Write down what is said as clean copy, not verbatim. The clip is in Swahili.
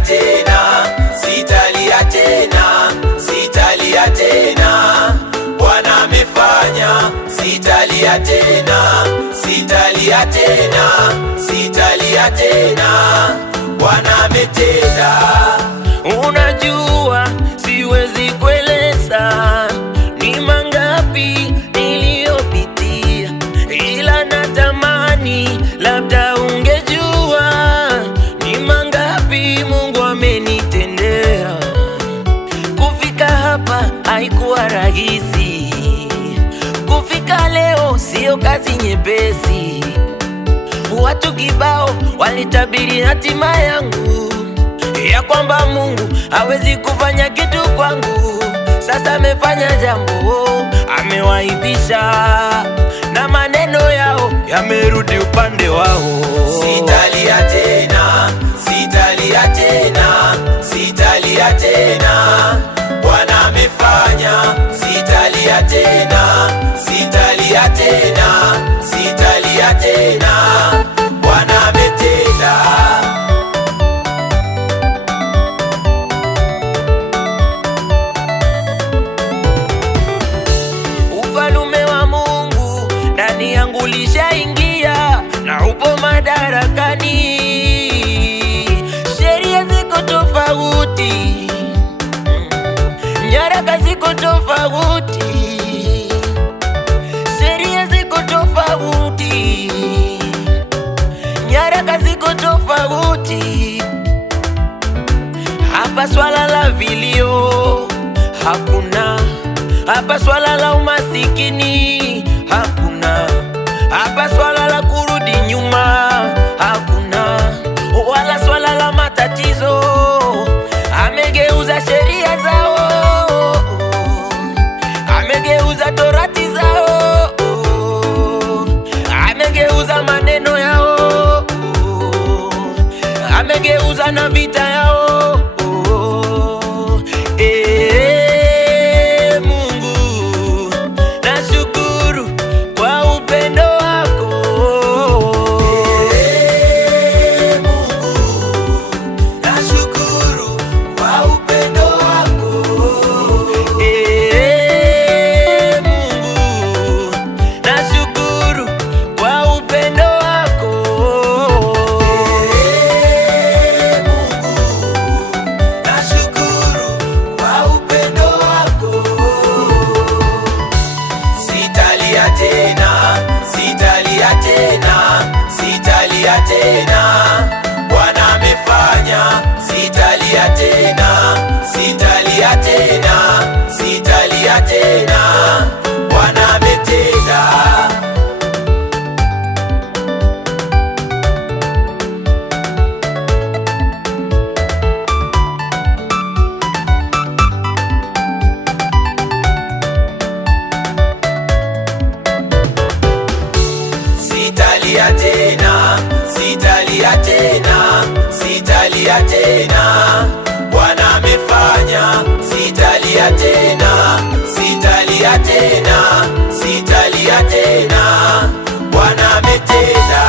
tena, sitalia tena, sitalia tena. Bwana amefanya, sitalia tena, sitalia tena, sitalia tena. Bwana ametenda. Unajua siwezi kueleza ni mangapi niliyopitia, ila natamani labda ungejua ni mangapi Mungu amenitendea. Kufika hapa haikuwa rahisi, kufika leo sio kazi nyepesi. Watu kibao walitabiri hatima yangu, ya kwamba Mungu hawezi kufanya kitu kwangu. Sasa amefanya jambo, amewaibisha na maneno yao yamerudi upande wao. Sitalia tena, sitalia tena, sitalia tena. Bwana amefanya, sitalia tena, sitalia tena, sitalia tena. Bwana ametenda. Ufalume wa Mungu ndani yangu lishaingia na upo madarakani. Sheria ziko tofauti, nyaraka ziko tofauti, sheria ziko tofauti, nyaraka ziko tofauti. Hapa swala la vilio hakuna, hapa swala la umasikini hakuna, hapa swala la kurudi nyuma hakuna, wala swala la matatizo. Amegeuza sheria zao, amegeuza torati zao, amegeuza maneno yao, amegeuza na vita yao. Mungu nashukuru kwa upendo wako. Mungu nashukuru kwa upendo wako. Mungu nashukuru kwa upendo wako. Nashukuru kwa upendo wako. Sitalia tena, sitalia tena, sitalia tena. Bwana amefanya, sitalia tena, sitalia tena, sitalia tena. Bwana ametenda. Sitalia tena, sitalia tena, sitalia tena. Bwana amefanya, sitalia tena, sitalia tena, sitalia tena. Bwana ametenda.